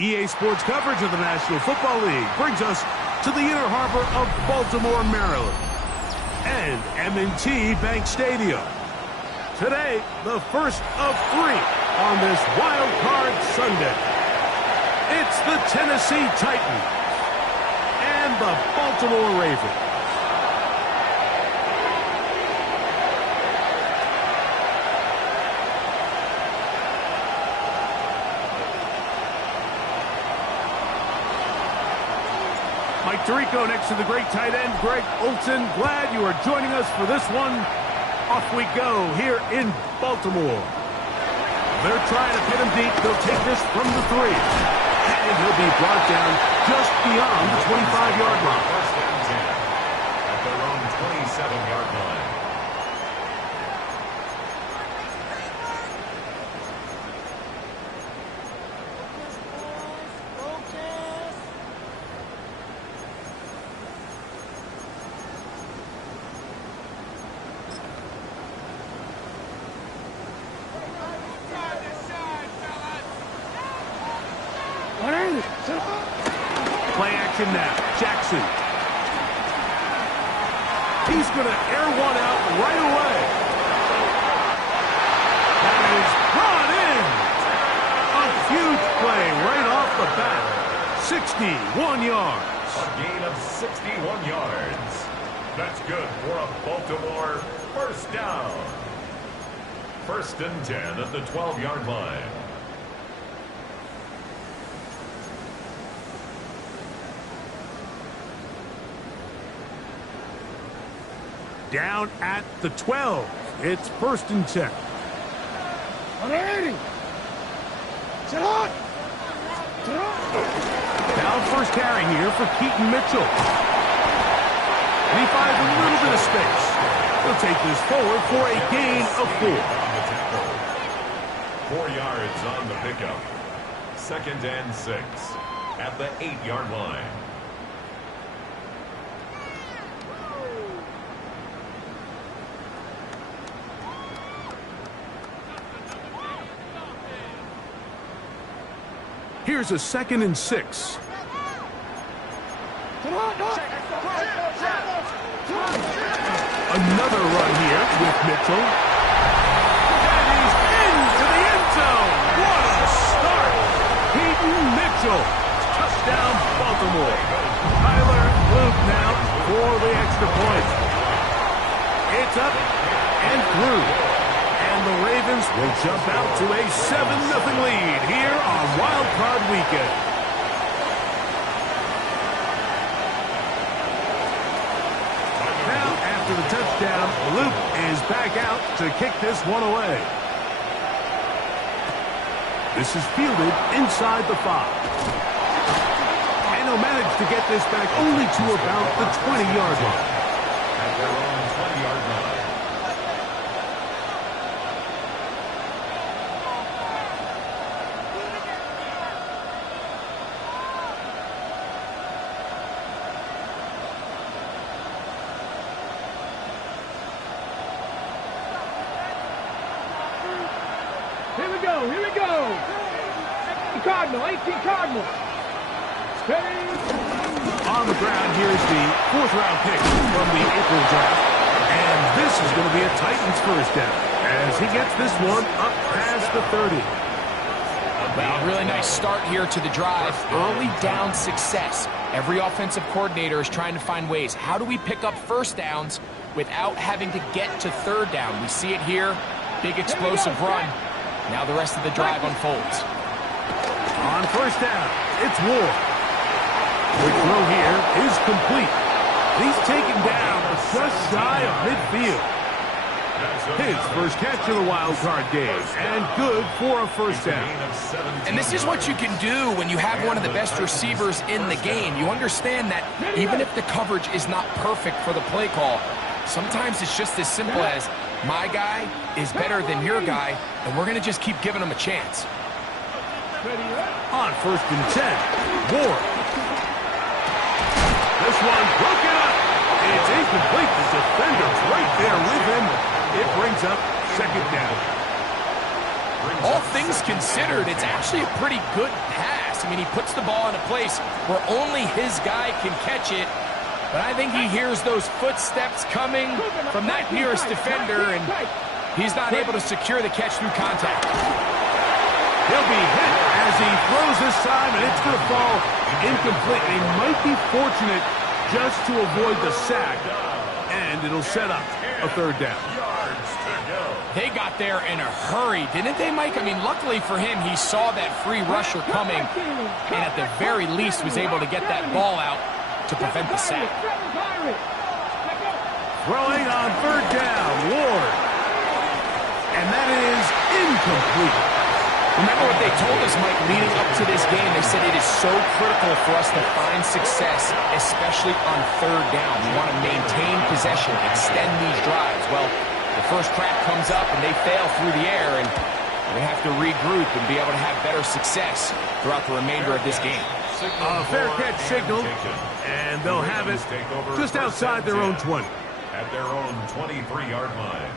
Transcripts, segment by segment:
EA Sports coverage of the National Football League brings us to the inner harbor of Baltimore, Maryland, and M&T Bank Stadium. Today, the first of 3 on this Wild Card Sunday. It's the Tennessee Titans and the Baltimore Ravens. Mike Tirico next to the great tight end, Greg Olsen. Glad you are joining us for this one. Off we go here in Baltimore. They're trying to pin him deep. They'll take this from the 3. And he'll be brought down just beyond the 25-yard line. First and 10 at their own 27-yard line. Play action now. Jackson. He's going to air one out right away. That is brought in. A huge play right off the bat. 61 yards. A gain of 61 yards. That's good for a Baltimore first down. First and 10 at the 12-yard line. Down at the 12. It's first and 10. 180. Sit on. Down first carry here for Keaton Mitchell. And he finds a little bit of space. He'll take this forward for a gain of 4. 4 yards on the pickup. Second and 6 at the 8-yard line. Here's a second and 6. Another run here with Mitchell. And he's into the end zone. What a start. Keaton Mitchell. Touchdown, Baltimore. Tyler Luke now for the extra point. It's up and through. And the Ravens will jump out to a 7-0 lead here on Wild Card Weekend. Now, after the touchdown, Luke is back out to kick this one away. This is fielded inside the 5. And he'll manage to get this back only to about the 20-yard line. At their own 20-yard line. Here we go. Cardinal, 18 Cardinal. Steady. On the ground, here's the 4th-round pick from the April draft. And this is going to be a Titans first down as he gets this one up past the 30. Well, really nice start here to the drive. Early down success. Every offensive coordinator is trying to find ways. How do we pick up first downs without having to get to third down? We see it here. Big explosive run. Now the rest of the drive unfolds. On first down, it's Ward. The throw here is complete. He's taken down just shy of midfield. His first catch of the wild card game, and good for a first down. And this is what you can do when you have one of the best receivers in the game. You understand that even if the coverage is not perfect for the play call, sometimes it's just as simple as my guy is better than your guy, and we're going to just keep giving him a chance. On first and 10, Ward. This one broken up. It's incomplete. The defender's right there with him. It brings up second down. all things considered, it's actually a pretty good pass. I mean, he puts the ball in a place where only his guy can catch it. But I think he hears those footsteps coming from that nearest defender, and he's not able to secure the catch through contact. He'll be hit as he throws this time, and it's going to fall incomplete. They might be fortunate just to avoid the sack, and it'll set up a third down. They got there in a hurry, didn't they, Mike? I mean, luckily for him, he saw that free rusher coming, and at the very least was able to get that ball out to prevent the sack. Throwing on third down, Ward. And that is incomplete. Remember what they told us, Mike, leading up to this game? They said it is so critical for us to find success, especially on third down. We want to maintain possession, extend these drives. Well, the first crack comes up and they fail through the air, and they have to regroup and be able to have better success throughout the remainder of this game. A fair catch signal, and they'll have it just outside their own 20. At their own 23-yard line.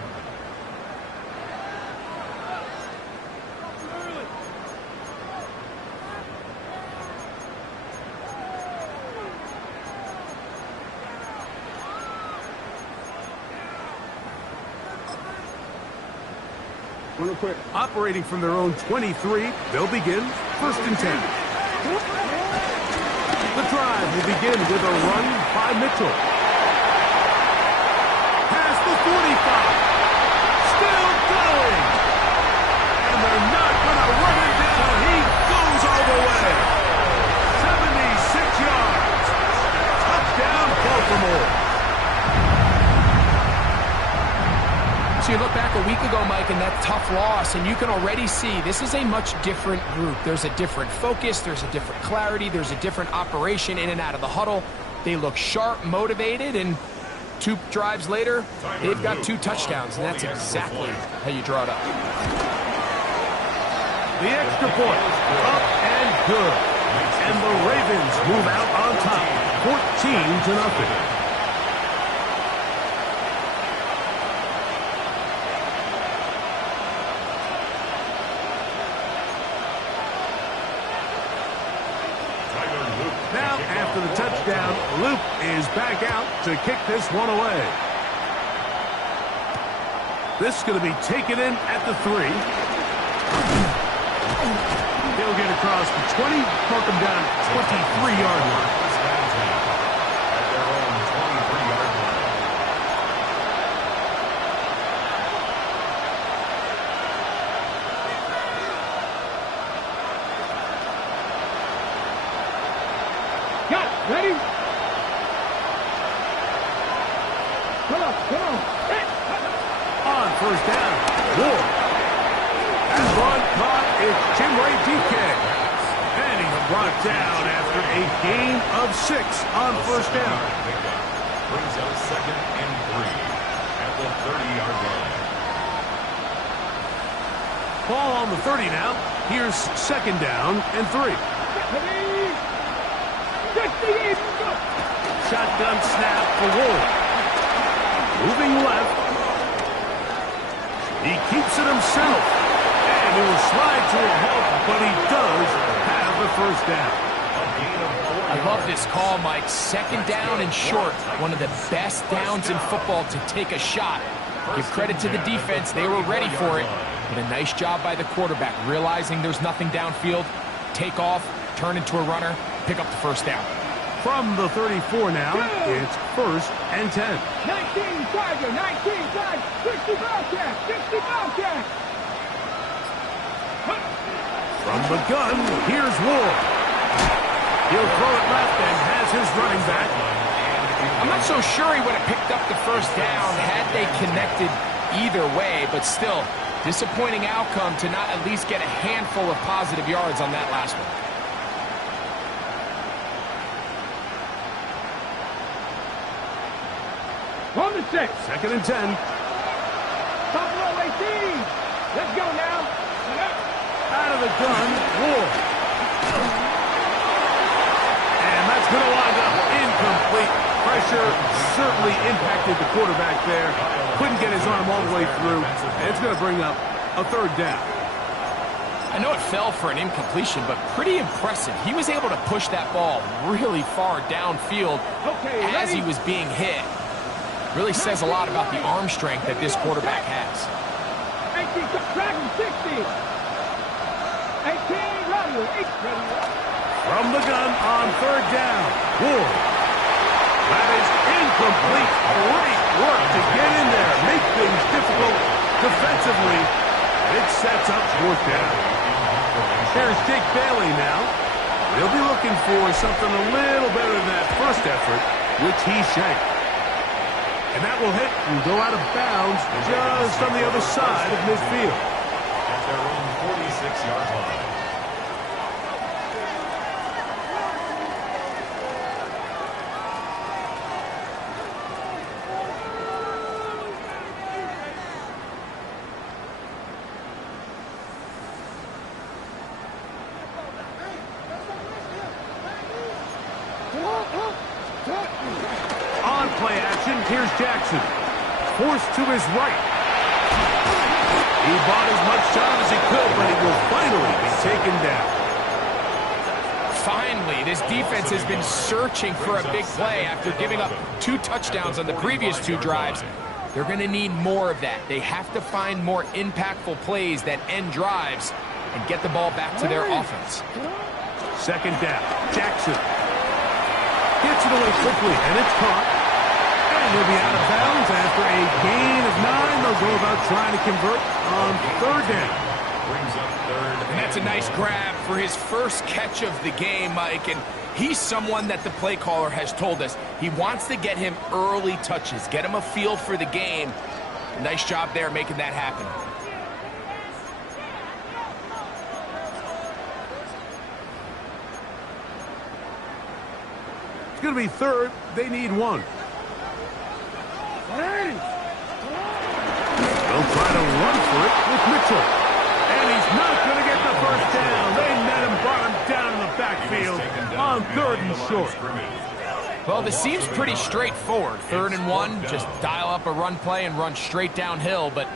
Operating from their own 23, they'll begin first and 10. The drive will begin with a run by Mitchell. Past the 45. Still going. And they're not going to run it down. He goes all the way. 76 yards. Touchdown, Baltimore. So you look back a week ago, Mike, and that tough loss, and you can already see this is a much different group. There's a different focus, there's a different clarity, there's a different operation in and out of the huddle. They look sharp, motivated, and 2 drives later, they've got 2 touchdowns, and that's exactly how you draw it up. The extra point, up and good. And the Ravens move out on top, 14-0. After the touchdown, Luke is back out to kick this one away. This is going to be taken in at the 3. He'll get across the 20, mark him down at 23-yard line. At their own 23-yard line. Ready? Come on. On first down, Ward. That run caught is Chimray DK. And he's brought down after a gain of 6 on first down. Brings up 2nd and 3 at the 30-yard line. Ball on the 30 now. Here's 2nd down and 3. Shotgun snap for Ward. Moving left. He keeps it himself. And he'll slide to a halt, but he does have the first down. I love this call, Mike. 2nd down and short. One of the best downs in football to take a shot. Give credit to the defense. They were ready for it. But a nice job by the quarterback, realizing there's nothing downfield. Take off, turn into a runner, pick up the first down. From the 34 now, it's 1st and 10. 19 Tiger, 19 Tiger, 60 Bobcat, 60 Bobcat. From the gun, here's Ward. He'll throw it left and has his running back. I'm not so sure he would have picked up the first down had they connected either way, but still, disappointing outcome to not at least get a handful of positive yards on that last one. On the 6. 2nd and 10. Buffalo 18. Let's go now. Out of the gun, Ward. And that's going to wind up incomplete. Pressure certainly impacted the quarterback there. Couldn't get his arm all the way through. And it's going to bring up a 3rd down. I know it fell for an incompletion, but pretty impressive. He was able to push that ball really far downfield as he was being hit. Really says a lot about the arm strength that this quarterback has. 18, Dragon 60. 18, ready. From the gun on third down. Ward. That is incomplete. Great work to get in there. Make things difficult defensively. It sets up fourth down. Here's Jake Bailey now. He'll be looking for something a little better than that first effort, which he shanked. And that will hit and go out of bounds just on the other side of midfield. At their own 46-yard line. On play action, here's Jackson. Forced to his right. He bought as much time as he could, but he will finally be taken down. Finally, this defense has been searching for a big play after giving up 2 touchdowns on the previous 2 drives. They're going to need more of that. They have to find more impactful plays that end drives and get the ball back to their offense. Second down, Jackson. Gets it away quickly, and it's caught. And he'll be out of bounds after a gain of 9. They'll go about trying to convert on third down. Brings up third. And that's a nice grab for his first catch of the game, Mike. And he's someone that the play caller has told us he wants to get him early touches, get him a feel for the game. Nice job there making that happen. It's going to be third. They need 1. They'll try to run for it with Mitchell. And he's not going to get the first down. They met him, brought him down in the backfield on third and short. Well, this seems pretty straightforward. 3rd and 1, just dial up a run play and run straight downhill. But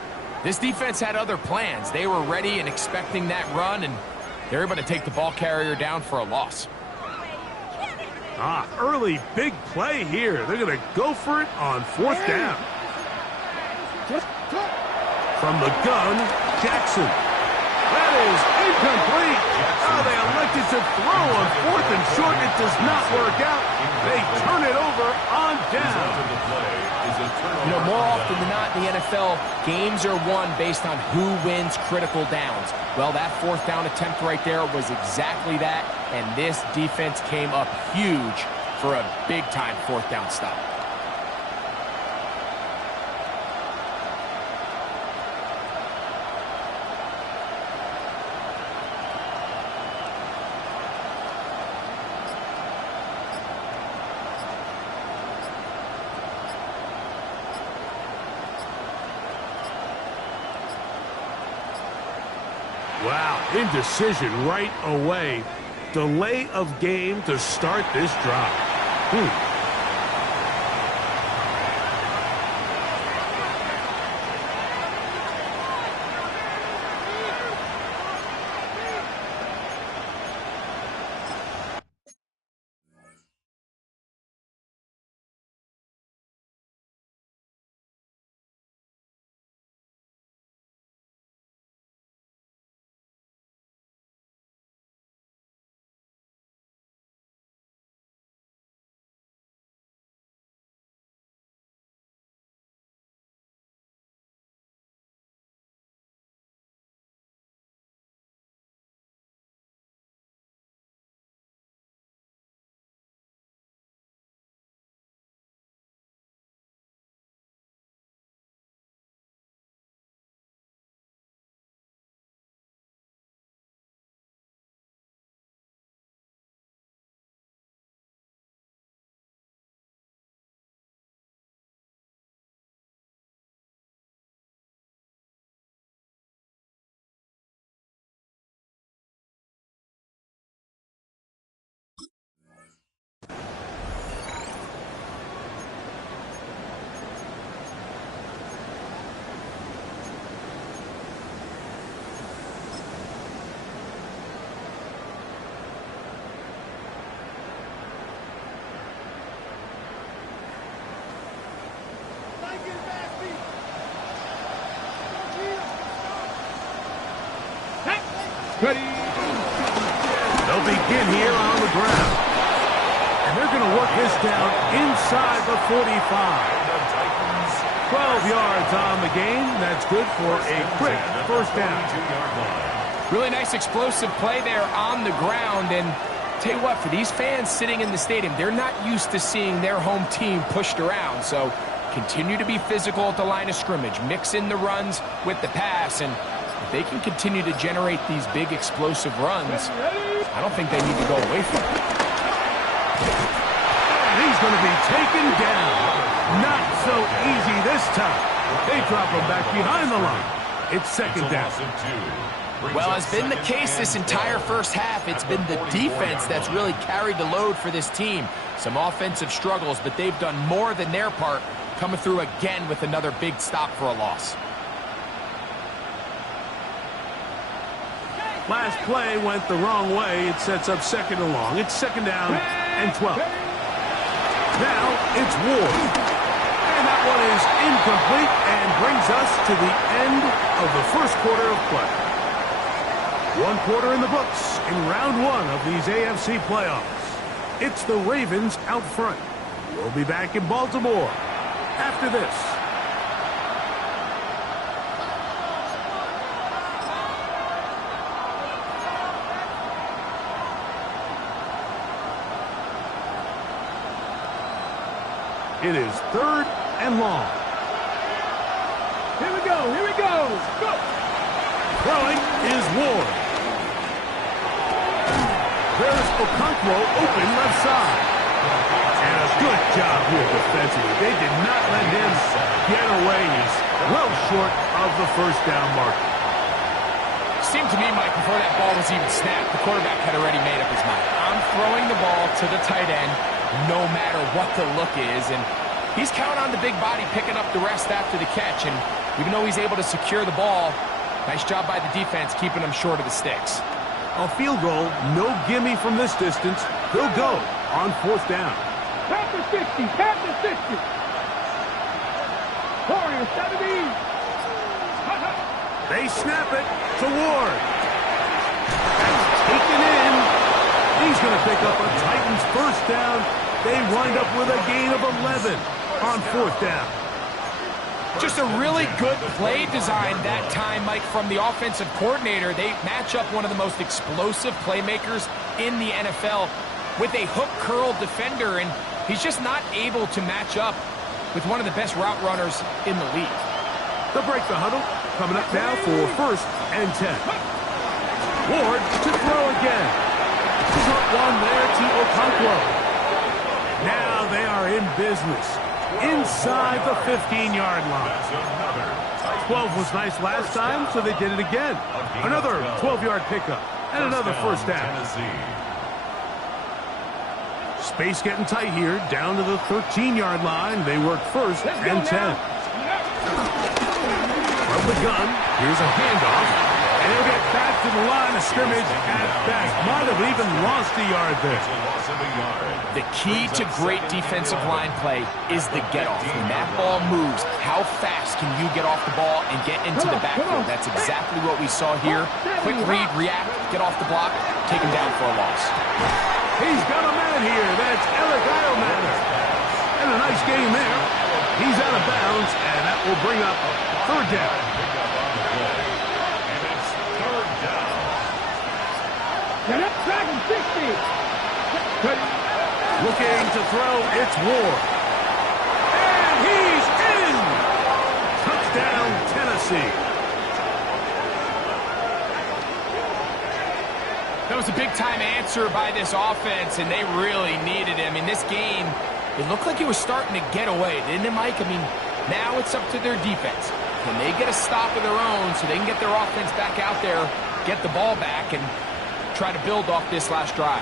this defense had other plans. They were ready and expecting that run, and they're able to take the ball carrier down for a loss. Early big play here. They're going to go for it on 4th down. From the gun, Jackson. That is incomplete. They elected to throw on 4th and short. It does not work out. They turn it over on down. You know, more often than not in the NFL, games are won based on who wins critical downs. Well, that 4th down attempt right there was exactly that, and this defense came up huge for a big-time 4th down stop. Wow, indecision right away. Delay of game to start this drive. They'll begin here on the ground. And they're going to work this down inside the 45. 12 yards on the game. That's good for a quick first down. Really nice explosive play there on the ground. And tell you what, for these fans sitting in the stadium, they're not used to seeing their home team pushed around. So continue to be physical at the line of scrimmage. Mix in the runs with the pass. And if they can continue to generate these big explosive runs, I don't think they need to go away from it. And he's going to be taken down. Not so easy this time. They drop him back behind the line. It's second down. Well, as been the case this entire first half, it's been the defense that's really carried the load for this team. Some offensive struggles, but they've done more than their part, coming through again with another big stop for a loss. Last play went the wrong way. It sets up second and long. It's second down and 12. Now it's Ward. And that one is incomplete and brings us to the end of the first quarter of play. One quarter in the books in round one of these AFC playoffs. It's the Ravens out front. We'll be back in Baltimore after this. It is third and long. Here we go. Here we go. Go. Throwing is Ward. There's Okonkwo open left side. And a good job here defensively. They did not let him get away. He's well short of the first down marker. Seemed to me, Mike, before that ball was even snapped, the quarterback had already made up his mind. I'm throwing the ball to the tight end no matter what the look is, and he's counting on the big body picking up the rest after the catch, and even though he's able to secure the ball, nice job by the defense keeping him short of the sticks. A field goal, no gimme from this distance. They'll go on fourth down. Past the 60. Past the 60. Warriors 70. They snap it to Ward. That's taken in. He's going to pick up a Titans first down. They wind up with a gain of 11 on fourth down. Just a really good play design that time, Mike, from the offensive coordinator. They match up one of the most explosive playmakers in the NFL with a hook curl defender, and he's just not able to match up with one of the best route runners in the league. They'll break the huddle. Coming up now for first and 10. Ward to throw again. Short one there to Okonkwo. Now they are in business inside the 15-yard line. 12 was nice last time, so they did it again. Another 12-yard pickup and another first down. Space getting tight here, down to the 13-yard line. They work first and 10. From the gun, here's a handoff, and he'll get back to the line of scrimmage at best. Might have even lost a yard there. The key to great defensive line play is the get-off. When that ball moves, how fast can you get off the ball and get into the backfield? That's exactly what we saw here. Quick read, react, get off the block, take him down for a loss. He's got a man here. That's Eric Eilmatter. And a nice game there. He's out of bounds, and that will bring up third down. And it's third down. Get up, Dragon 60. Looking to throw, it's Ward. And he's in! Touchdown, Tennessee. That was a big-time answer by this offense, and they really needed him. In this game, it looked like it was starting to get away, didn't it, Mike? I mean, now it's up to their defense. Can they get a stop of their own so they can get their offense back out there, get the ball back, and try to build off this last drive?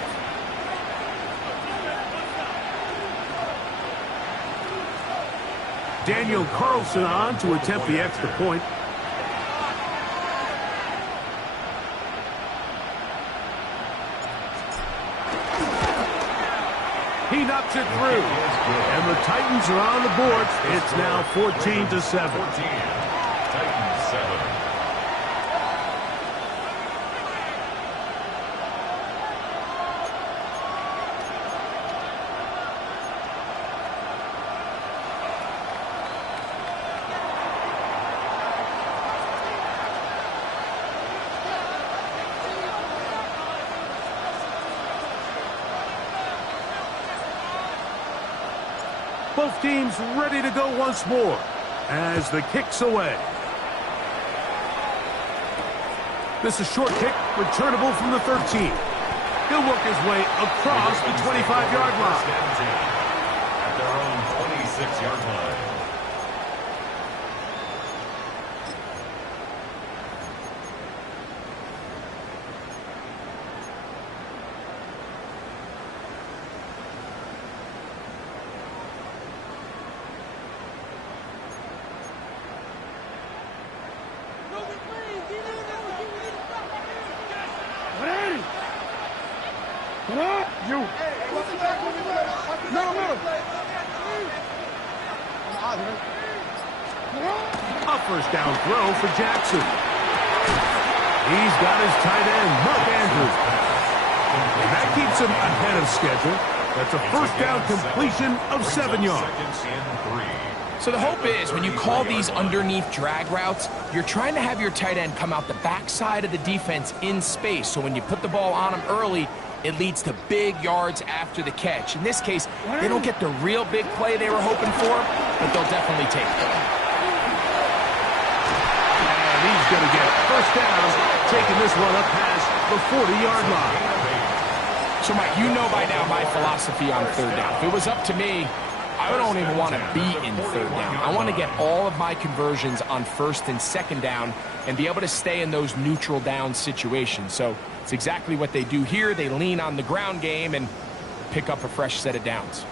Daniel Carlson on to attempt the extra point. He knocks it through. And the Titans are on the board. It's now 14-7. Titans 7. Both teams ready to go once more as the kick's away. This is a short kick, returnable from the 13. He'll work his way across the 25-yard line. At their own 26-yard line. You. A first down throw for Jackson. He's got his tight end, Mark Andrews. And that keeps him ahead of schedule. That's a first down completion of 7 yards. So the hope is when you call these underneath drag routes, you're trying to have your tight end come out the backside of the defense in space. So when you put the ball on him early, it leads to big yards after the catch. In this case, they don't get the real big play they were hoping for, but they'll definitely take it. And he's going to get first down, taking this one up past the 40-yard line. So, Mike, you know by now my philosophy on third down. If it was up to me, I don't even want to be in third down. I want to get all of my conversions on first and second down and be able to stay in those neutral down situations. So it's exactly what they do here. They lean on the ground game and pick up a fresh set of downs.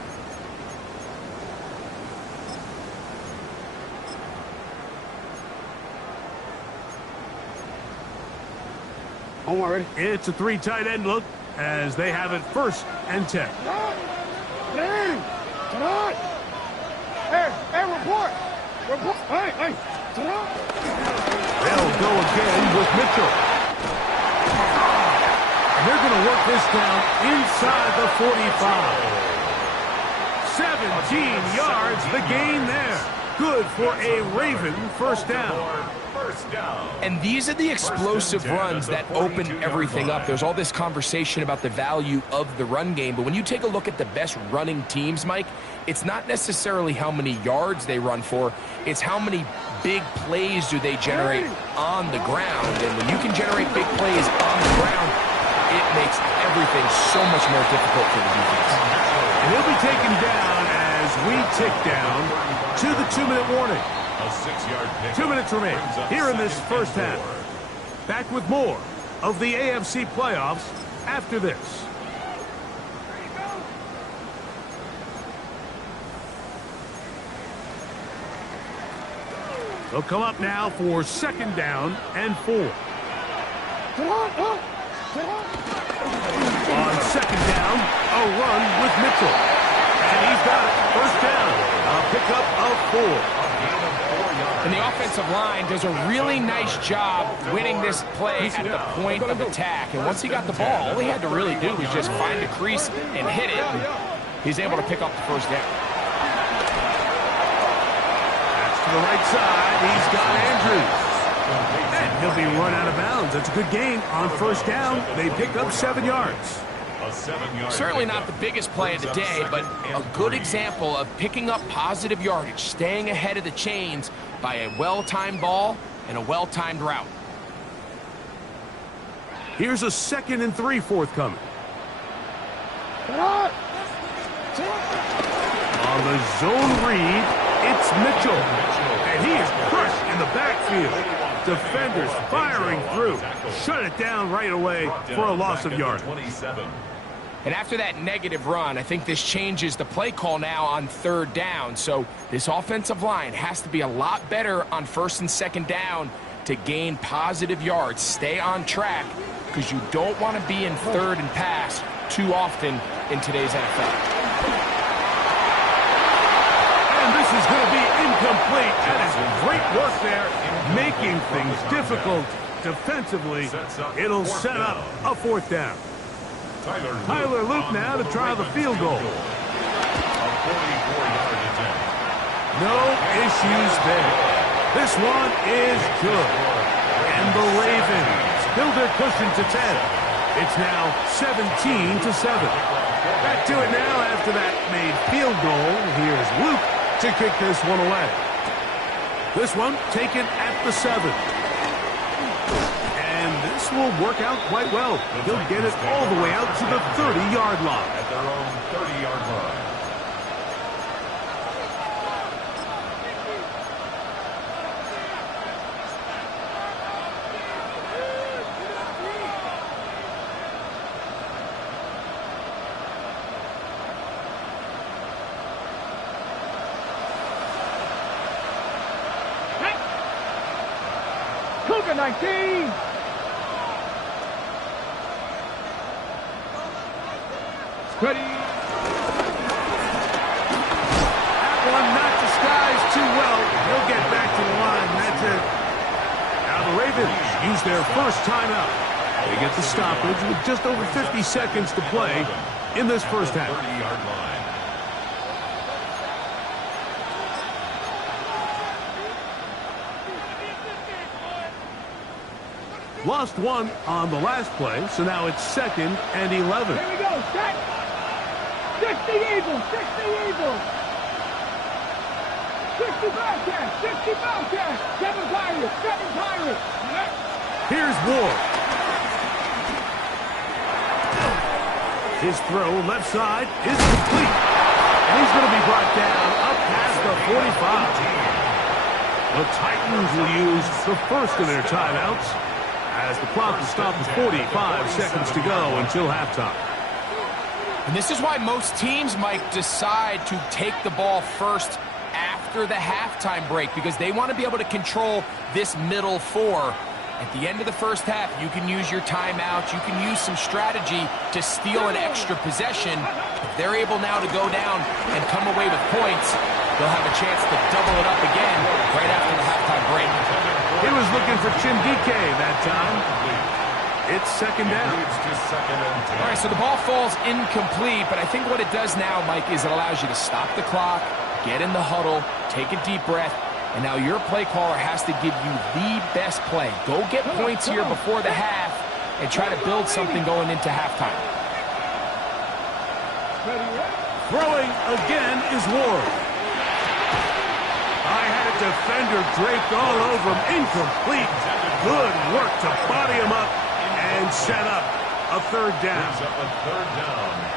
I'm already. It's a 3 tight end look as they have it first and 10. Hey, report. Hey. They'll go again with Mitchell. And they're going to work this down inside the 45. 17 yards, the gain there. Good for a Raven first down. And these are the explosive runs that open everything up. There's all this conversation about the value of the run game, but when you take a look at the best running teams, Mike, it's not necessarily how many yards they run for, it's how many big plays do they generate on the ground. And when you can generate big plays on the ground, it makes everything so much more difficult for the defense. And he'll be taken down as we tick down to the 2-minute warning. 2 minutes remain here in this first half. Back with more of the AFC playoffs after this. They'll come up now for second down and 4. On second down, a run with Mitchell. And he's got it. First down. A pickup of 4. And the offensive line does a really nice job winning this play at the point of attack. And once he got the ball, all he had to really do was just find a crease and hit it. And he's able to pick up the first down. That's to the right side. He's got Andrews. And he'll be run out of bounds. That's a good gain on first down. They pick up 7 yards. Certainly not the biggest play of the day, but a good example of picking up positive yardage, staying ahead of the chains by a well-timed ball and a well-timed route. Here's a 2nd and 3 forthcoming. On the zone read, it's Mitchell. And he is crushed in the backfield. Defenders firing through. Shut it down right away for a loss of yardage. And after that negative run, I think this changes the play call now on third down. So this offensive line has to be a lot better on first and second down to gain positive yards. Stay on track because you don't want to be in third and pass too often in today's NFL. And this is going to be incomplete. That is great work there, making things difficult defensively. It'll set up a fourth down. Tyler Luke now to try the field goal. No issues there. This one is good. And the Ravens build their cushion to 10. It's now 17-7. Back to it now after that made field goal. Here's Luke to kick this one away. This one taken at the 7. And this will work out quite well. He'll get it all the way out to the 30-yard line. At their own 30-yard line. Cougar 19. Ready. That one not disguised too well. He'll get back to the line. That's it. Now the Ravens use their first timeout. They get the stoppage with just over 50 seconds to play in this first half. 30-yard line. Lost one on the last play, so now it's 2nd and 11. Here we go. Set. 60 Eagles. 60 Eagles. 60 Bobcats. 60 Bobcats. 7 Pirates. 7 Pirates. Here's Ward. His throw left side is complete. And he's going to be brought down up past the 45. The Titans will use the first of their timeouts as the clock is stopped with 45 seconds to go until halftime. And this is why most teams, Mike, decide to take the ball first after the halftime break, because they want to be able to control this middle 4. At the end of the first half, you can use your timeout. You can use some strategy to steal an extra possession. If they're able now to go down and come away with points, they'll have a chance to double it up again right after the halftime break. He was looking for Chindike that time. It's 2nd down. All right, so the ball falls incomplete, but I think what it does now, Mike, is it allows you to stop the clock, get in the huddle, take a deep breath, and now your play caller has to give you the best play. Go get points here before the half and try to build something going into halftime. Throwing again is Ward. I had a defender draped all over him. Incomplete. Good work to body him up and set up a 3rd down.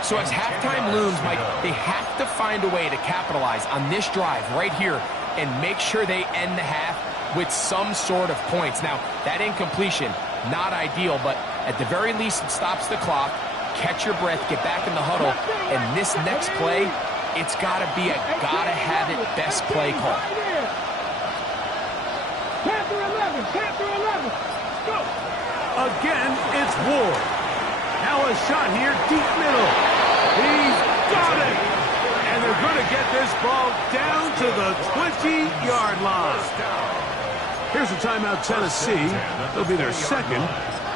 So as halftime looms, Mike, they have to find a way to capitalize on this drive right here and make sure they end the half with some sort of points. Now, that incompletion, not ideal, but at the very least, it stops the clock. Catch your breath, get back in the huddle, and this next play, it's got to be a gotta-have-it best play call. Panther 11. Panther 11. Go. Again, it's Ward. Now a shot here, deep middle. He's got it. And they're going to get this ball down to the 20-yard line. Here's a timeout, Tennessee. They'll be their 2nd,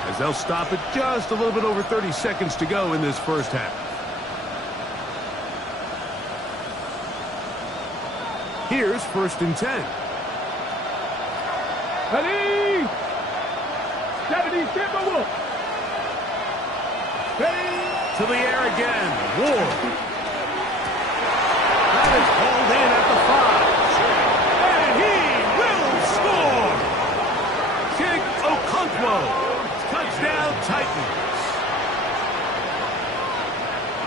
as they'll stop it just a little bit over 30 seconds to go in this first half. Here's 1st and 10. Ready. 70 Timberwolves. Ready. To the air again. Ward. That is hauled in at the 5. And he will score. Chig Okonkwo. Touchdown, Titans.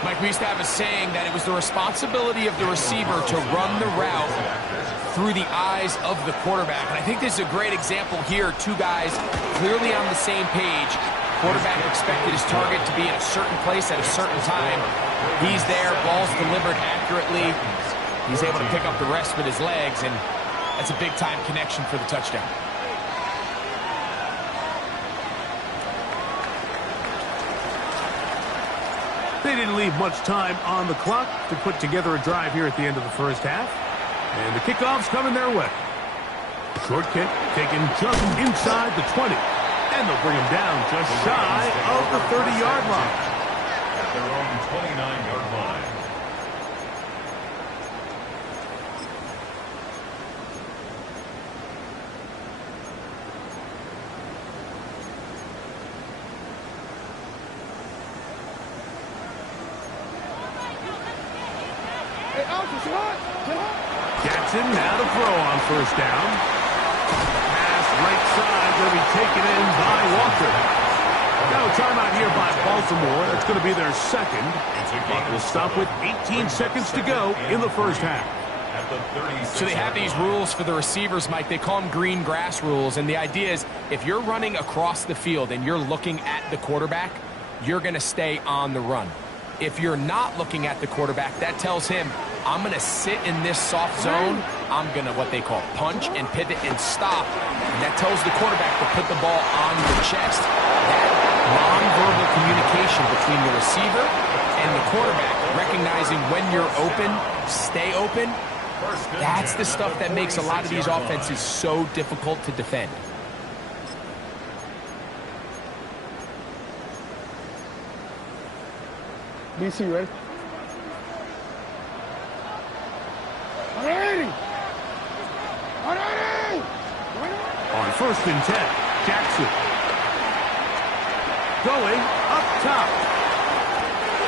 Mike, we used to have a saying that it was the responsibility of the receiver to run the route through the eyes of the quarterback. And I think this is a great example here. 2 guys clearly on the same page. Quarterback expected his target to be in a certain place at a certain time. He's there, ball's delivered accurately. He's able to pick up the rest with his legs, and that's a big-time connection for the touchdown. They didn't leave much time on the clock to put together a drive here at the end of the first half. And the kickoff's coming their way. Short kick taken just inside the 20. And they'll bring him down just shy of the 30-yard line. At their own 29-yard line. Jackson now to throw on first down. Pass right side going to be taken in by Walker. Now timeout here by Baltimore. That's going to be their second. Clock will stop with 18 seconds to go in the first half. So they have these rules for the receivers, Mike. They call them green grass rules. And the idea is if you're running across the field and you're looking at the quarterback, you're going to stay on the run. If you're not looking at the quarterback, that tells him, I'm going to sit in this soft zone. I'm going to what they call punch and pivot and stop. And that tells the quarterback to put the ball on your chest. That nonverbal communication between the receiver and the quarterback, recognizing when you're open, stay open, that's the stuff that makes a lot of these offenses so difficult to defend. DC, ready? On first and 10, Jackson. Going up top.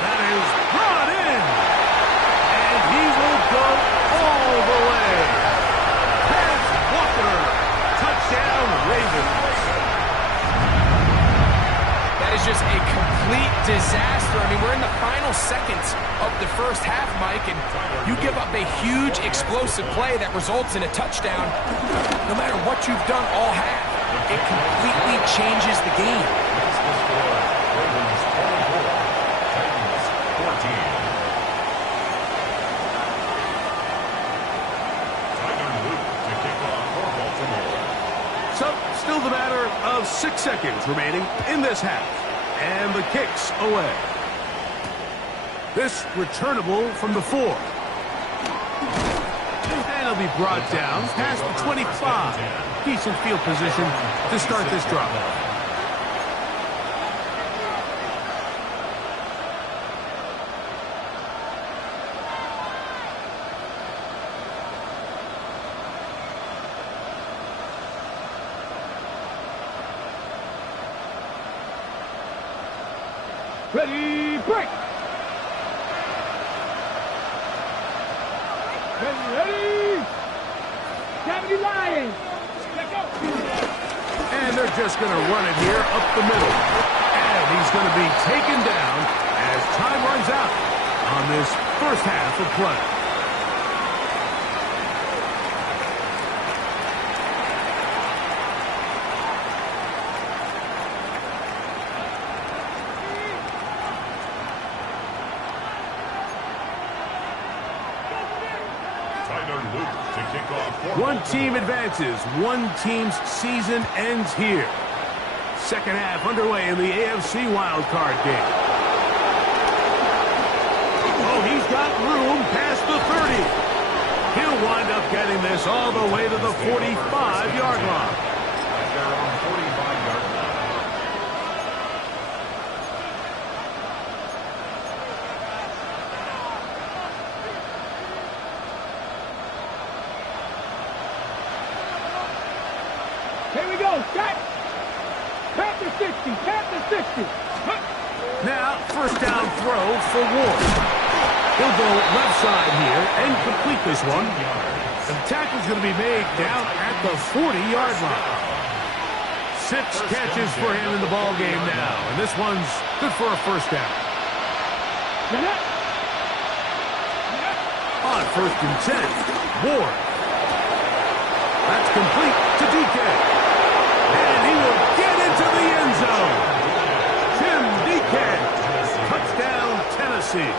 That is brought in. And he will go all the way. Pass Walker. Touchdown, Ravens. That is just a complete disaster. I mean, we're in the final seconds of the first half, Mike, and you give up a huge explosive play that results in a touchdown. No matter what you've done all half, it completely changes the game. So, still the matter of 6 seconds remaining in this half. And the kick's away. This returnable from the 4. And it'll be brought down past the 25. Decent field position to start this drive. Ready, break! Ready! 70 Lions! Let's go! And they're just going to run it here up the middle. And he's going to be taken down as time runs out on this first half of play. One team advances. One team's season ends here. Second half underway in the AFC Wildcard game. Oh, he's got room past the 30. He'll wind up getting this all the way to the 45-yard line. At their own 45-yard line. Here we go, set! Panther 60, Panther 60! Now, first down throw for Ward. He'll go left side here and complete this one. The tackle's going to be made down at the 40-yard line. 6 catches for him in the ball game now, and this one's good for a first down. On first and 10, Ward. That's complete to DK. And he will get into the end zone. Tim DK. Touchdown, Tennessee.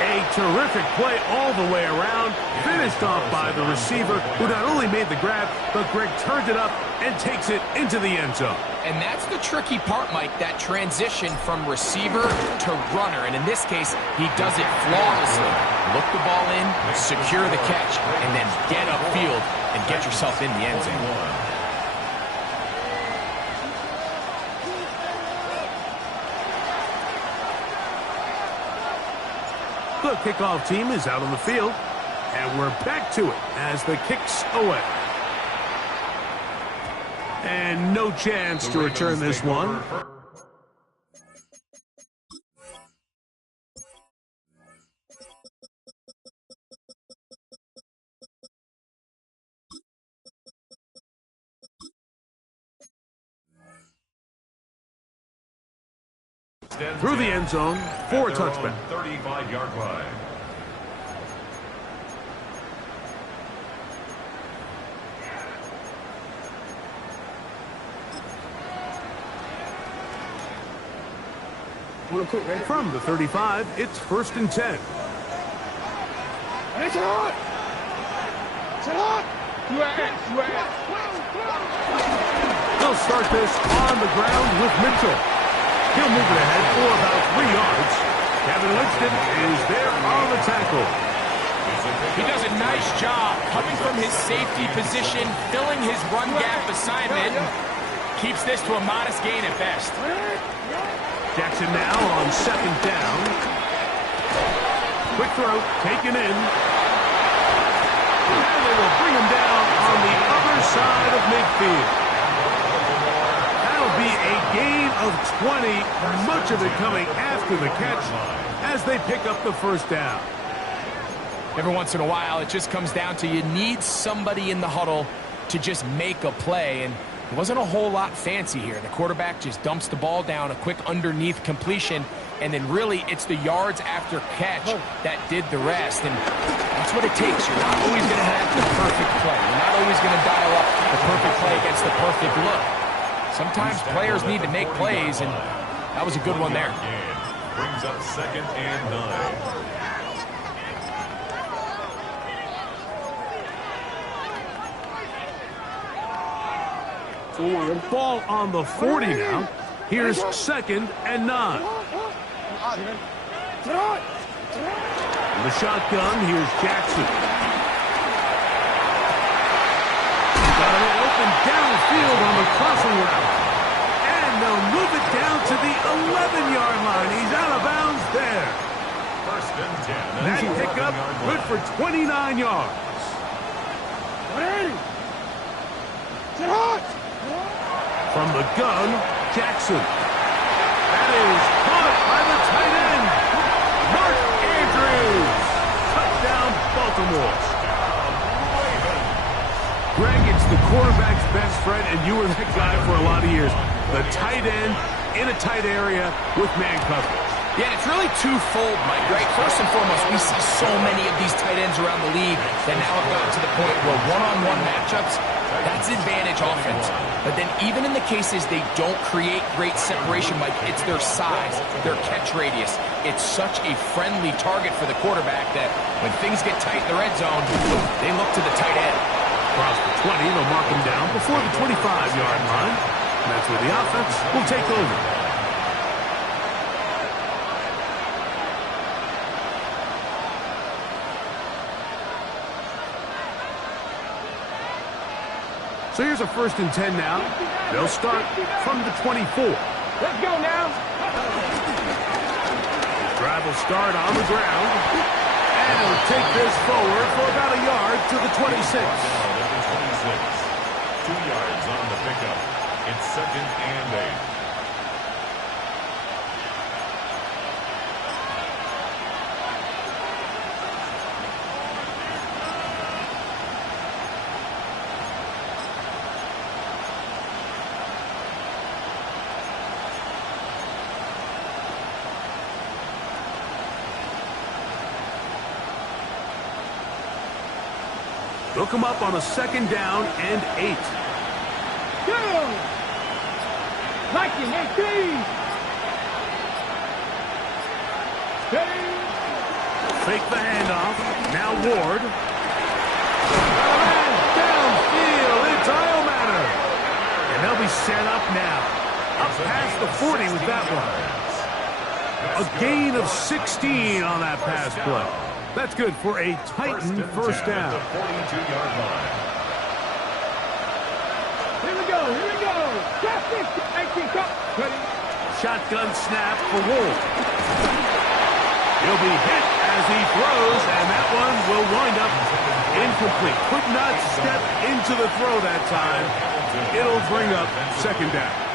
A terrific play all the way around. Finished off by the receiver, who not only made the grab, but Greg turned it up and takes it into the end zone. And that's the tricky part, Mike, that transition from receiver to runner. And in this case, he does it flawlessly. Look the ball in, secure the catch, and then get upfield and get yourself in the end zone. The kickoff team is out on the field, and we're back to it as the kick's away. And no chance to return this one. and through the 10 end zone for a at their own touchback. 35-yard line. From the 35, it's 1st and 10. It's hot! It's hot! Sweat! They'll start this on the ground with Mitchell. He'll move it ahead for about 3 yards. Kevin Winston is there on the tackle. He does a nice job coming from his safety position, filling his run gap assignment, and keeps this to a modest gain at best. Jackson now on 2nd down. Quick throw, taken in. And they will bring him down on the other side of midfield. That'll be a gain of 20, much of it coming after the catch as they pick up the 1st down. Every once in a while, it just comes down to you need somebody in the huddle to just make a play, and it wasn't a whole lot fancy here. The quarterback just dumps the ball down, a quick underneath completion, and then really it's the yards after catch that did the rest, and that's what it takes. You're not always going to have the perfect play. You're not always going to dial up the perfect play against the perfect look. Sometimes players need to make plays, and that was a good one there. Brings up 2nd and 9. Ball on the 40 now. Here's 2nd and 9. In the shotgun, here's Jackson. Got it open downfield on the crossing route. And they'll move it down to the 11-yard line. He's out of bounds there. 1st and 10. That pickup good for 29 yards. From the gun, Jackson. That is caught by the tight end, Mark Andrews. Touchdown, Baltimore. Greg, it's the quarterback's best friend, and you were that guy for a lot of years. The tight end in a tight area with man coverage. Yeah, it's really twofold, Mike, right? First and foremost, we see so many of these tight ends around the league that now have gotten to the point where one-on-one matchups, that's advantage offense. But then even in the cases they don't create great separation, Mike, it's their size, their catch radius. It's such a friendly target for the quarterback that when things get tight in the red zone, they look to the tight end. Across the 20, they'll mark him down before the 25-yard line. And that's where the offense will take over. So here's a 1st and 10 now. They'll start from the 24. Let's go now. Drive will start on the ground. And he'll take this forward for about a yard to the 26. 2 yards on the pickup. It's 2nd and 8. They'll come up on a 2nd down and 8. Go! Liking 18. Steady. Fake the handoff. Now Ward. Downfield. It's Iomatter. And they'll be set up now. Up past the 40 with that one. A gain of 16 on that pass play. That's good for a Titan 1st down. 42-yard line. Here we go. Drop this. 18, come. Shotgun snap for Wolf. He'll be hit as he throws, and that one will wind up incomplete. Could not step into the throw that time. It'll bring up 2nd down.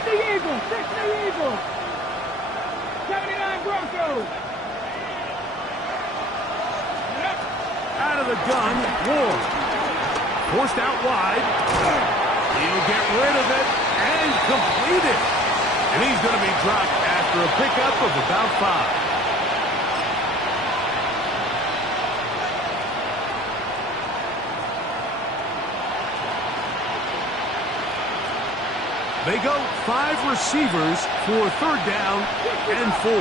The Eagles, 79 Broncos. Out of the gun, Ward. Forced out wide. He'll get rid of it and complete it. And he's going to be dropped after a pickup of about 5. They go 5 receivers for 3rd down and 4.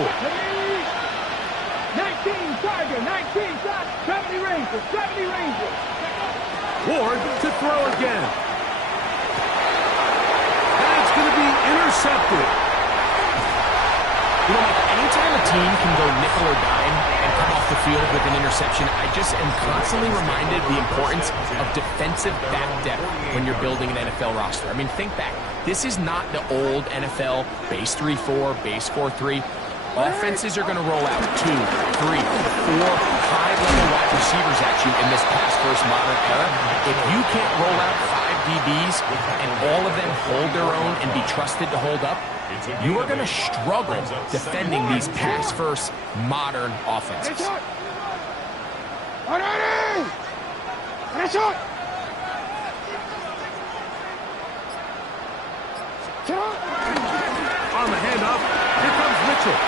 19 target, 19 shot, 70 Rangers, 70 Rangers. Ward to throw again. And it's going to be intercepted. You know, anytime a team can go nickel or dime and come off the field with an interception, I just am constantly reminded of the importance of defensive back depth when you're building an NFL roster. I mean, think back. This is not the old NFL base 3-4, base 4-3. Offenses are going to roll out 2, 3, 4 high-level wide receivers at you in this pass-first modern era. If you can't roll out 5 DBs and all of them hold their own and be trusted to hold up, you are going to struggle defending these pass-first modern offenses. On the handoff, here comes Mitchell.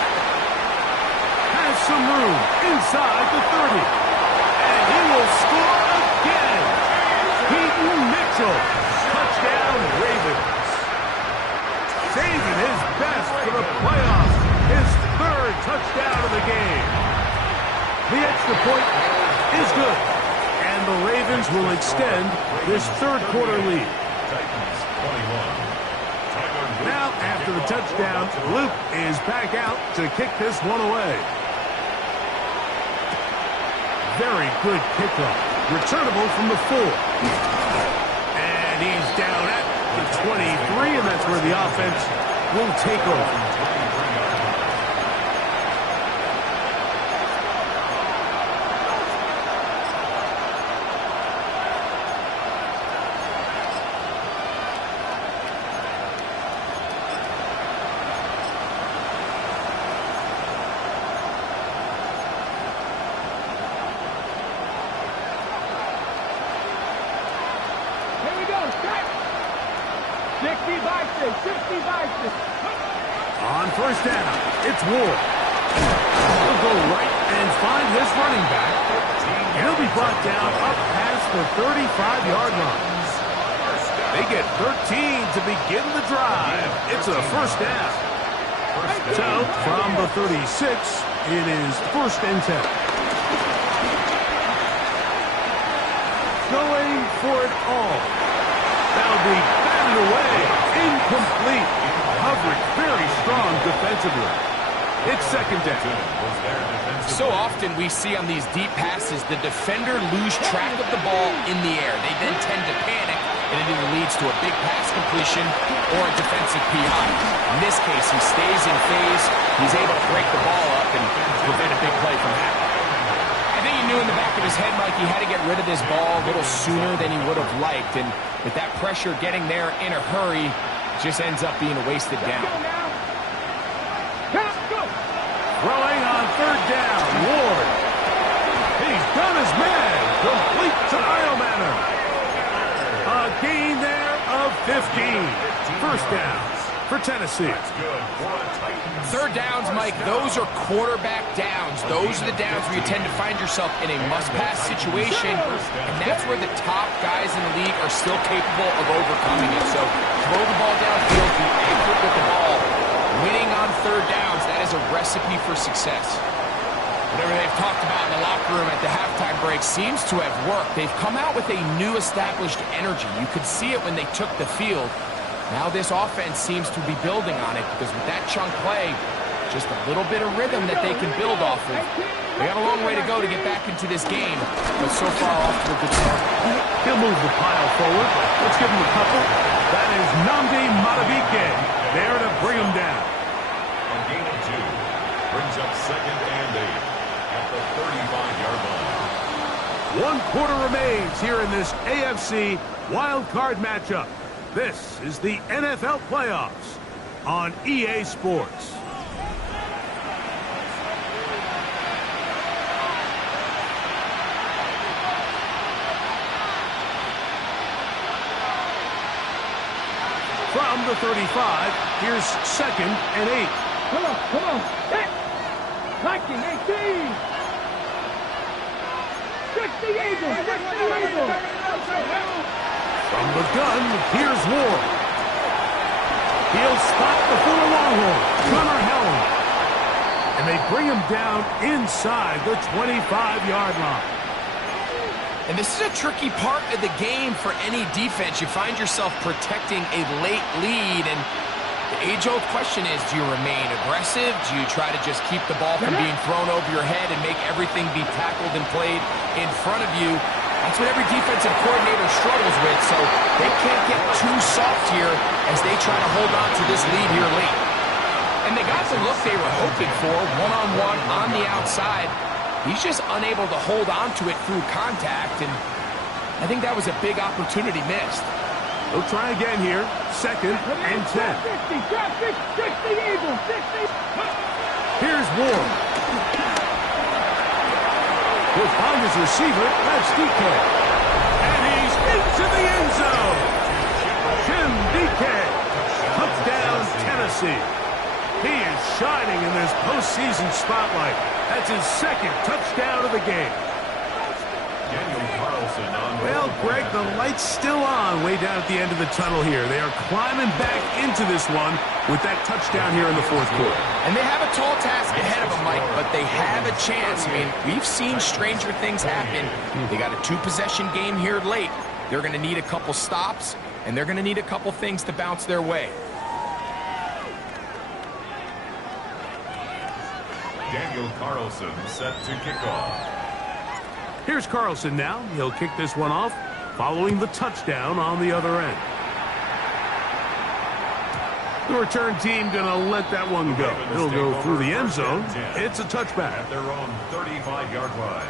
Has some room inside the 30. And he will score again. Keaton Mitchell. Touchdown, Ravens. Saving his best for the playoffs. His 3rd touchdown of the game. The extra point is good. And the Ravens will extend this 3rd quarter lead. Now, after the touchdown, Luke is back out to kick this one away. Very good kickoff. Returnable from the 4. And he's down at the 23, and that's where the offense will take over. On 1st down, it's Ward. He'll go right and find his running back. He'll be brought down up past the 35-yard line. They get 13 to begin the drive. It's a 1st down. So, from the 36, it is 1st and 10. Going for it all. That'll be batted away. Incomplete. Coverage very strong defensively. It's 2nd down. So often we see on these deep passes the defender lose track of the ball in the air. They then tend to panic, and it either leads to a big pass completion or a defensive PI. In this case, he stays in phase. He's able to break the ball up and prevent a big play from happening. I think he knew in the back of his head, Mike, he had to get rid of this ball a little sooner than he would have liked. And with that pressure getting there in a hurry, it just ends up being a wasted down. Throwing on 3rd down, Ward. He's done his man. Complete to Eilmanner. A gain there of 15. 1st downs for Tennessee. 3rd downs, Mike, those are quarterback downs. Those are the downs where you tend to find yourself in a must-pass situation, and that's where the top guys in the league are still capable of overcoming it. So throw the ball downfield, be accurate with the ball. Winning on 3rd downs, that is a recipe for success. Whatever they've talked about in the locker room at the halftime break seems to have worked. They've come out with a new established energy. You could see it when they took the field. Now this offense seems to be building on it because with that chunk play, just a little bit of rhythm that they can build off of. They got a long way to go to get back into this game, but so far off to a good start. He'll move the pile forward. Let's give him a couple. That is Nnamdi Madubuike there to bring him down. A gain of 2 brings up 2nd and 8 at the 35-yard line. 1 quarter remains here in this AFC Wildcard matchup. This is the NFL playoffs on EA Sports. From the 35, here's 2nd and 8. Come on. Set. Liking 18. 60 Eagles. From the gun, here's Ward. He'll spot the full Longhorn, Gunnar Helm. And they bring him down inside the 25-yard line. And this is a tricky part of the game for any defense. You find yourself protecting a late lead, and the age-old question is, do you remain aggressive? Do you try to just keep the ball from being thrown over your head and make everything be tackled and played in front of you? That's what every defensive coordinator struggles with, so they can't get too soft here as they try to hold on to this lead here late. And they got the look they were hoping for, one-on-one on the outside. He's just unable to hold on to it through contact, and I think that was a big opportunity missed. They'll try again here, 2nd and 10. 60 Eagles, 60. Here's Ward. He'll find his receiver, that's DK. And he's into the end zone. Jim DK, touchdown Tennessee. He is shining in this postseason spotlight. That's his 2nd touchdown of the game. Well, Greg, the light's still on way down at the end of the tunnel here. They are climbing back into this one with that touchdown here in the 4th quarter. And they have a tall task ahead of them, Mike, but they have a chance. I mean, we've seen stranger things happen. They got a 2-possession game here late. They're going to need a couple stops, and they're going to need a couple things to bounce their way. Daniel Carlson set to kick off. Here's Carlson now. He'll kick this one off following the touchdown on the other end. The return team going to let that one go. It'll go through the end zone. It's a touchback. At their own 35-yard line.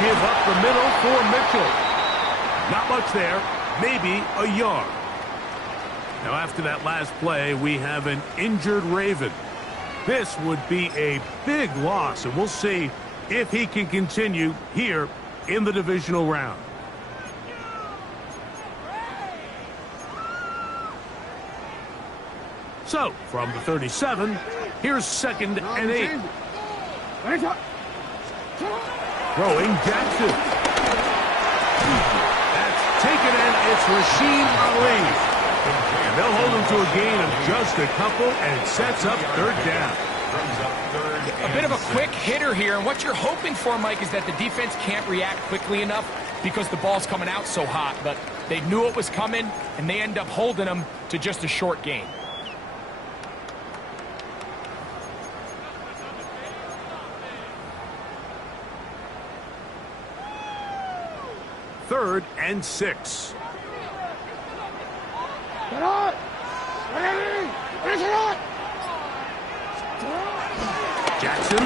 Give up the middle for Mitchell. Not much there. Maybe a yard. Now, after that last play, we have an injured Raven. This would be a big loss, and we'll see if he can continue here in the divisional round. So, from the 37, here's 2nd and 8. Throwing Jackson. That's taken in. It's Rasheed Ali. And they'll hold him to a gain of just a couple, and it sets up 3rd down. A bit of a quick hitter here, and what you're hoping for, Mike, is that the defense can't react quickly enough because the ball's coming out so hot. But they knew it was coming, and they end up holding them to just a short gain. Third and 6. Jackson.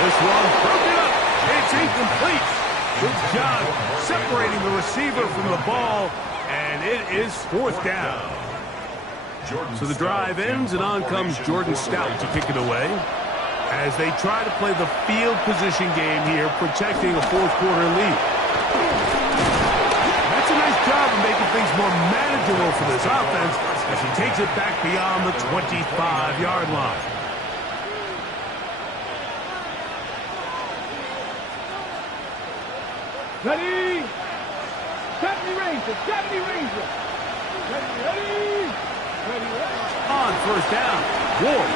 This one broken up. It's incomplete. Good job separating the receiver from the ball, and it is 4th down. So the drive ends, and on comes Jordan Stout to kick it away as they try to play the field position game here, protecting a 4th quarter lead. That's a nice job of making things more manageable for this offense as he takes it back beyond the 25-yard line. Ready? 70 Rangers, 70 Rangers. Ready. On 1st down, Ward.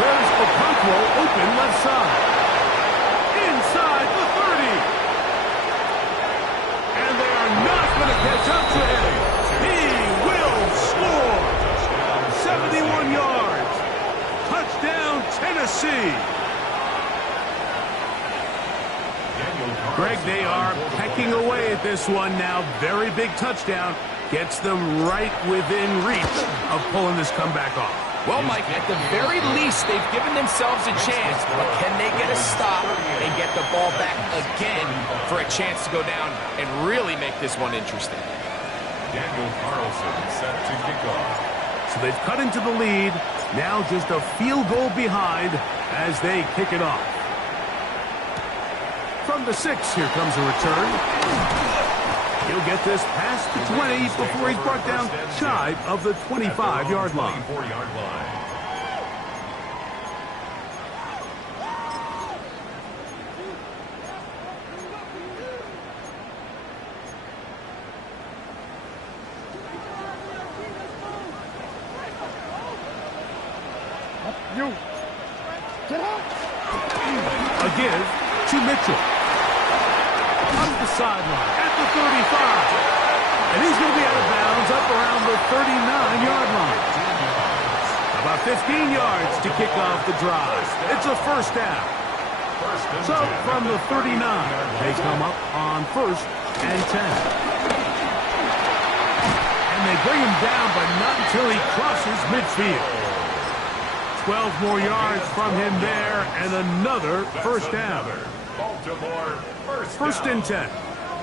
There's Okonkwo open left side. Inside the 30. And they are not going to catch up to him. He will score. 71 yards. Touchdown, Tennessee. Greg, they are pecking away at this one now. Very big touchdown. Gets them right within reach of pulling this comeback off. Well, Mike, at the very least, they've given themselves a chance. But can they get a stop and get get the ball back again for a chance to go down and really make this one interesting. Daniel Carlson set to kick off. So they've cut into the lead. Now just a field goal behind as they kick it off. From the 6, here comes a return. He'll get this past the 20 before he's brought down shy of the 25-yard line. 24-yard line. A give to Mitchell. Up the sideline at the 35. And he's going to be out of bounds up around the 39-yard line. About 15 yards to kick off the drive. It's a first down. So from the 39, they come up on 1st and 10. And they bring him down, but not until he crosses midfield. 12 more yards from him there, and another first down. Baltimore First and 10.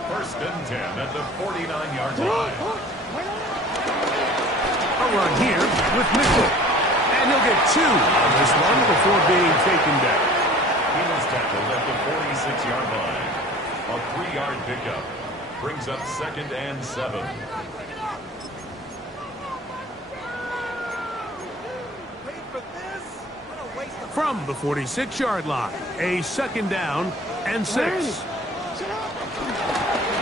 First and 10 at the 49-yard line. A run here with Mitchell. And he'll get 2 on this one before being taken down. He was tackled at the 46-yard line. A 3-yard pickup brings up 2nd and 7. From the 46-yard line, a 2nd down and 6.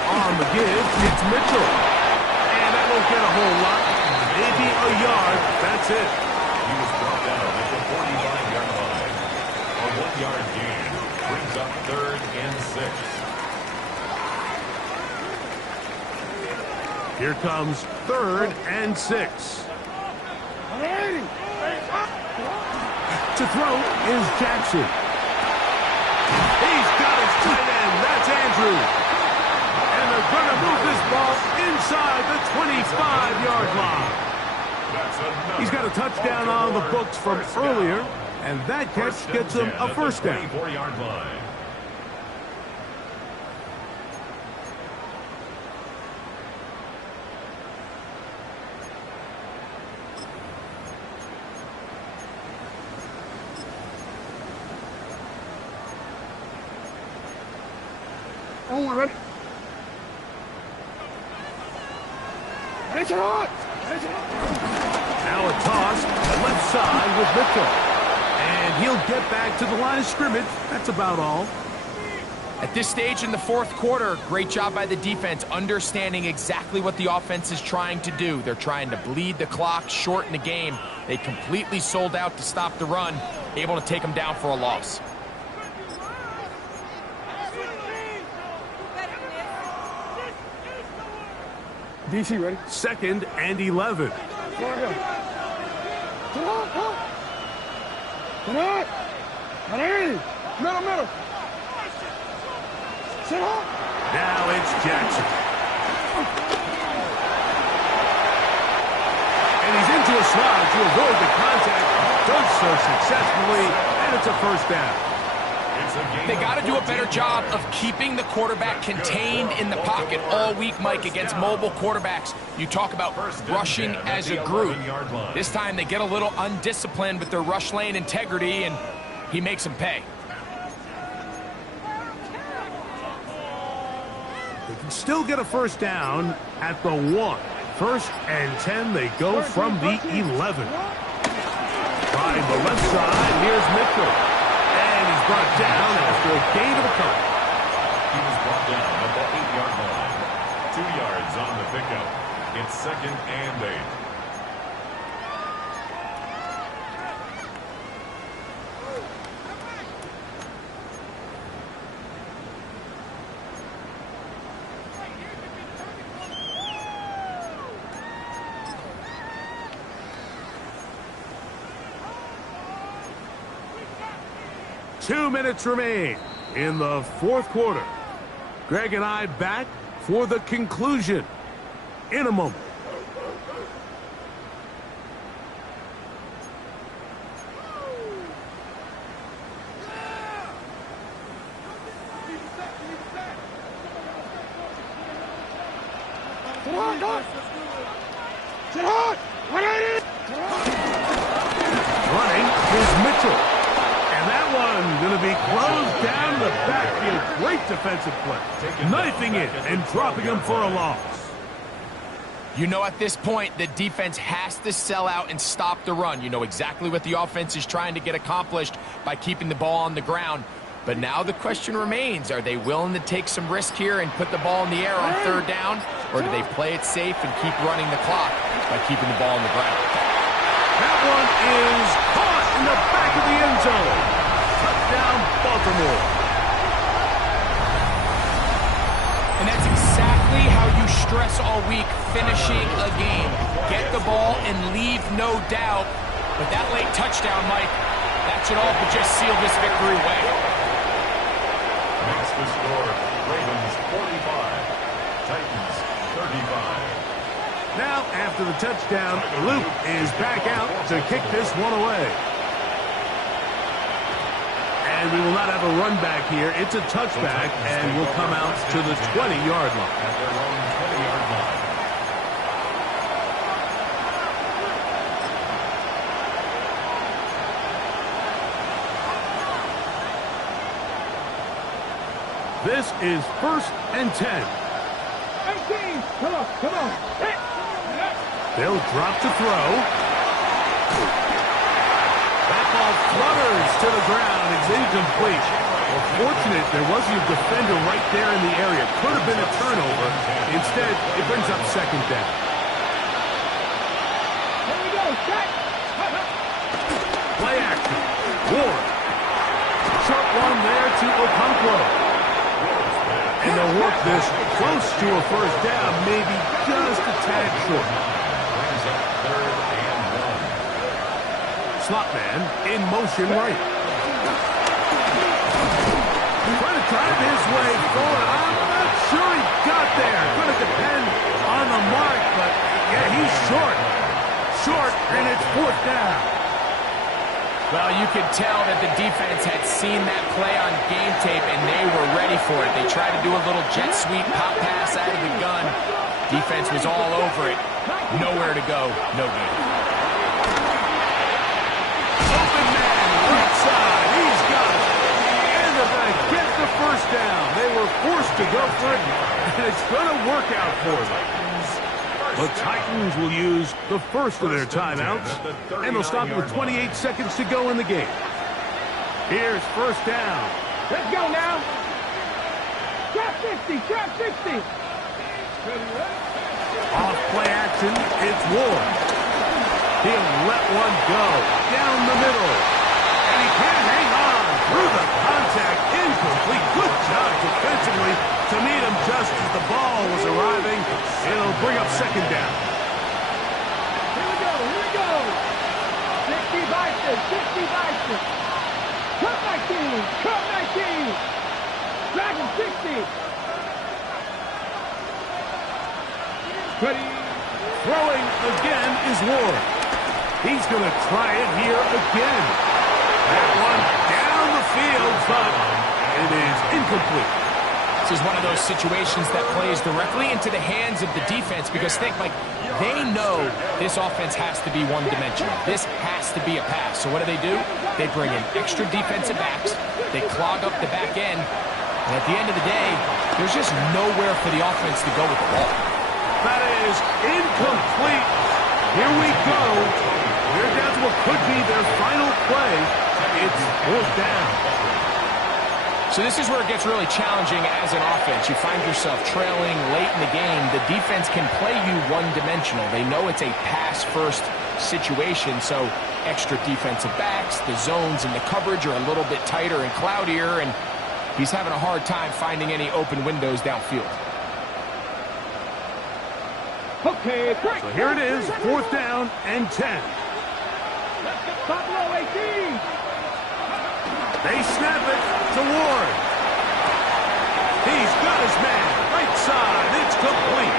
On the give, it's Mitchell. And that won't get a whole lot. Maybe a yard. That's it. He was brought down at the 45-yard line. A 1-yard gain brings up 3rd and 6. Here comes 3rd and 6. To throw is Jackson. He's got his tight end. That's Andrew. And they're going to move this ball inside the 25-yard line. He's got a touchdown on the books from earlier, and that catch gets him a first down. 24-yard line. Ready? Now a toss, left side with Mitchell. And he'll get back to the line of scrimmage. That's about all. At this stage in the 4th quarter, great job by the defense, understanding exactly what the offense is trying to do. They're trying to bleed the clock, shorten the game. They completely sold out to stop the run, able to take them down for a loss. DC ready? 2nd and 11. Middle. Sit up. Now it's Jackson. And he's into a slide to avoid the contact. Does so successfully, and it's a first down. They got to do a better job of keeping the quarterback contained in the pocket all week, Mike, against mobile quarterbacks. You talk about rushing as a group. This time they get a little undisciplined with their rush lane integrity, and he makes them pay. They can still get a first down at the 1. 1st and 10, they go from the 11. Trying the left side, here's Mitchell. And he's brought down after a gain of a couple. He was brought down at the 8-yard line. 2 yards on the pickup. It's 2nd and 8. Two minutes remain in the 4th quarter. Greg and I back for the conclusion in a moment. Running is Mitchell. And that one going to be closed down the backfield. Great defensive play. Knifing it and dropping him for a loss. You know, at this point, the defense has to sell out and stop the run. You know exactly what the offense is trying to get accomplished by keeping the ball on the ground. But now the question remains, are they willing to take some risk here and put the ball in the air on third down? Or do they play it safe and keep running the clock by keeping the ball on the ground? That one is caught in the back of the end zone. Touchdown, Baltimore. And that's exactly how you stress all week, finishing a game. Get the ball and leave no doubt. But that late touchdown, Mike, that should all but just seal this victory away. Makes the score Ravens 45, Titans 35. Now, after the touchdown, Luke is back out to kick this one away. And we will not have a run back here. It's a touchback, and will come out to the 20-yard line. At their own 20-yard line. This is 1st and 10. 18. Come on, come on. Hit. They'll drop to throw. That ball flutters to the ground. It's incomplete. Well, fortunate there wasn't a defender right there in the area. Could have been a turnover. Instead, it brings up 2nd down. Here we go. Set. Play action. Ward. Short one there to Okonkwo. And they'll work this close to a 1st down, maybe just a tad short. Brings up 3rd and 1. Slot man in motion right. Trying to drive his way forward. I'm not sure he got there. Going to depend on the mark, but yeah, he's short. Short, and it's 4th down. Well, you could tell that the defense had seen that play on game tape, and they were ready for it. They tried to do a little jet sweep pop pass out of the gun. Defense was all over it. Nowhere to go, no gain. Open man, right side. He's got it. And they're going to get the 1st down. They were forced to go for it, and it's going to work out for them. The Titans will use the first of their timeouts, and they'll stop with 28 seconds to go in the game. Here's 1st down. Let's go now. Trap 60, trap 60. Off play action, it's Ward. He'll let one go down the middle. And he can't hang on through the contact. Incomplete. Good job defensively to meet him just as the ball was arriving. It'll bring up 2nd down. Here we go, here we go. 60 Bison, 60 Bison. Cut 19, cut 19. Dragon 60. Ready. Throwing again is Ward. He's going to try it here again. That one down the field, but it is incomplete. This is one of those situations that plays directly into the hands of the defense because think, like, they know this offense has to be one-dimensional. This has to be a pass. So what do? They bring in extra defensive backs. They clog up the back end. And at the end of the day, there's just nowhere for the offense to go with the ball. That is incomplete. Here we go. We're down to what could be their final play. It's 4th down. So this is where it gets really challenging as an offense. You find yourself trailing late in the game. The defense can play you one-dimensional. They know it's a pass-first situation, so extra defensive backs, the zones and the coverage are a little bit tighter and cloudier, and he's having a hard time finding any open windows downfield. Okay, break. So here it is, 4th down and 10. Top row 18. They snap it to Ward. He's got his man. Right side. It's complete.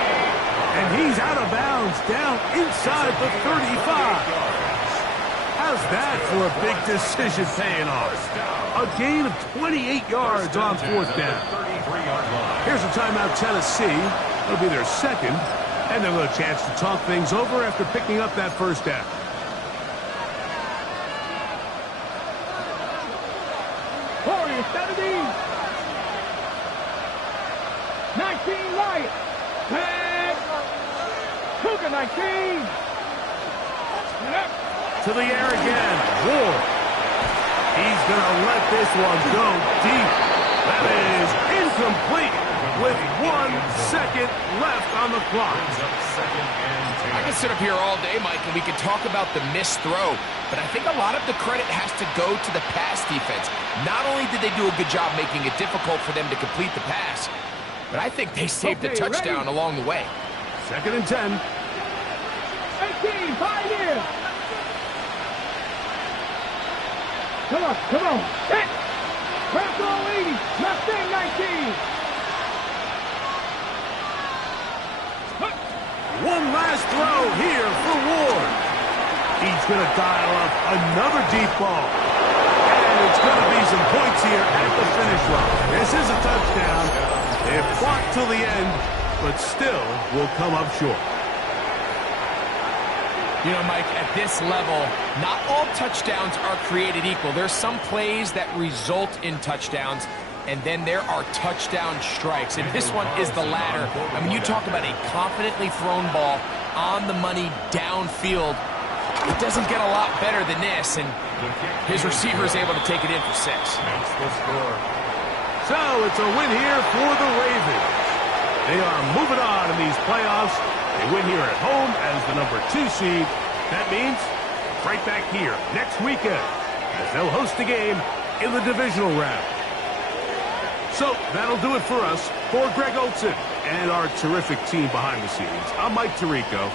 And he's out of bounds down inside the 35. How's that for a big decision paying off? A gain of 28 yards on fourth down. Here's a timeout, Tennessee. It'll be their second, and they'll have a chance to talk things over after picking up that first down. Warriors 70. 19 right. And Cougar 19. To the air again. Ward. He's going to let this one go deep. That is incomplete with 1 second left on the clock. I can sit up here all day, Mike, and we can talk about the missed throw, but I think a lot of the credit has to go to the pass defense. Not only did they do a good job making it difficult for them to complete the pass, but I think they saved the touchdown along the way. 2nd and 10. 18, 5 years. Come on, come on. Hit. Press all 80. Left in 19. One last throw here for Ward. He's going to dial up another deep ball. And it's going to be some points here at the finish line. This is a touchdown. They've fought till the end, but still will come up short. You know, Mike, at this level, not all touchdowns are created equal. There's some plays that result in touchdowns, and then there are touchdown strikes. And this one is the latter. I mean, you talk about a confidently thrown ball on the money downfield. It doesn't get a lot better than this, and his receiver is able to take it in for 6. That's the score. So it's a win here for the Ravens. They are moving on in these playoffs. They win here at home as the number 2 seed. That means right back here next weekend as they'll host a game in the divisional round. So that'll do it for us. For Greg Olson and our terrific team behind the scenes, I'm Mike Tirico.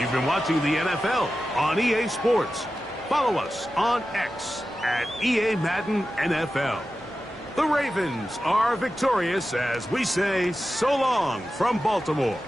You've been watching the NFL on EA Sports. Follow us on X at EA Madden NFL. The Ravens are victorious as we say so long from Baltimore.